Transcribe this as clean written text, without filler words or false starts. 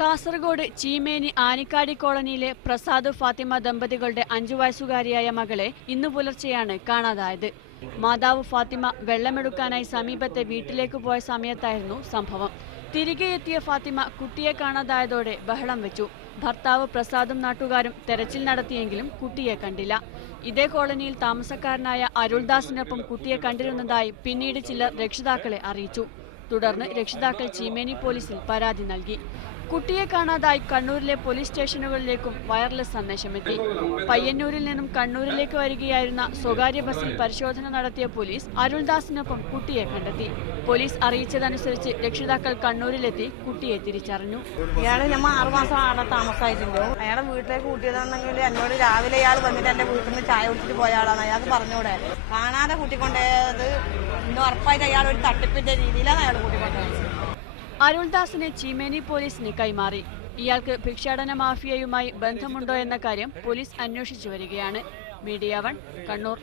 കാസർഗോഡ് ചീമേനി ആനിക്കാടി കോളനിയിലെ പ്രസാദ് ഫാത്തിമ ദമ്പതികളുടെ 5 വയസ്സുകാരിയായ മകളെ ഇന്നു പുലർച്ചെയാണ് കാണാതായത്. മാതാവ് ഫാത്തിമ വെള്ളമെടുക്കാനായി സമീപത്തെ വീട്ടിലേക്ക് പോയ സമയത്തായിരുന്നു സംഭവം. തിരികെ എത്തിയ ഫാത്തിമ കുട്ടിയെ കാണാതായതോടെ ബഹളം വെച്ചു. ഭർത്താവ് പ്രസാദും നാട്ടുകാരും തെരച്ചിൽ നടത്തിയെങ്കിലും കുട്ടിയെ കണ്ടില്ല. ഇതേ കോളനിയിൽ താമസക്കാരനായ അരുൾദാസിനൊപ്പം കുട്ടിയെ കണ്ടിരുന്നതായി പിന്നീട് ചിലർ രക്ഷിതാക്കളെ അറിയിച്ചു. തുടർന്ന് രക്ഷിതാക്കൾ ചീമേനി പോലീസിൽ പരാതി നൽകി. കുട്ടിയെ കാണാതായി കണ്ണൂരിലെ പോലീസ് സ്റ്റേഷനുകളിലേക്കും വയർലെസ് സന്ദേശമെത്തി. പയ്യന്നൂരിൽ നിന്നും കണ്ണൂരിലേക്ക് വരികയായിരുന്ന സ്വകാര്യ ബസ്സിൽ പരിശോധന നടത്തിയ പോലീസ് അരുൾദാസിനൊപ്പം കുട്ടിയെ കണ്ടെത്തി. പോലീസ് അറിയിച്ചതനുസരിച്ച് രക്ഷിതാക്കൾ കണ്ണൂരിലെത്തി കുട്ടിയെ തിരിച്ചറിഞ്ഞു. ഇയാള് നമ്മൾ 6 മാസം അവിടെ താമസമായിട്ടുണ്ടോ. അയാളെ വീട്ടിലേക്ക് കൂട്ടിയതാണെങ്കിൽ എന്നോട് രാവിലെ ഇയാൾ വന്നിട്ട് എന്റെ വീട്ടിൽ നിന്ന് ചായ കുടിച്ചിട്ട് പോയ ആളാണ്. അയാൾക്ക് പറഞ്ഞൂടെ കാണാതെ കൂട്ടിക്കൊണ്ടത് ഇന്ന് ഉറപ്പായിട്ട് അയാൾ ഒരു തട്ടിപ്പിന്റെ രീതിയിലാണ് അയാൾ കൂട്ടിക്കൊണ്ടത്. അരുൾദാസിനെ ചീമേനി പോലീസിന് കൈമാറി. ഇയാൾക്ക് ഭിക്ഷാടന മാഫിയയുമായി ബന്ധമുണ്ടോ എന്ന കാര്യം പോലീസ് അന്വേഷിച്ചു വരികയാണ്. മീഡിയ 1 കണ്ണൂർ.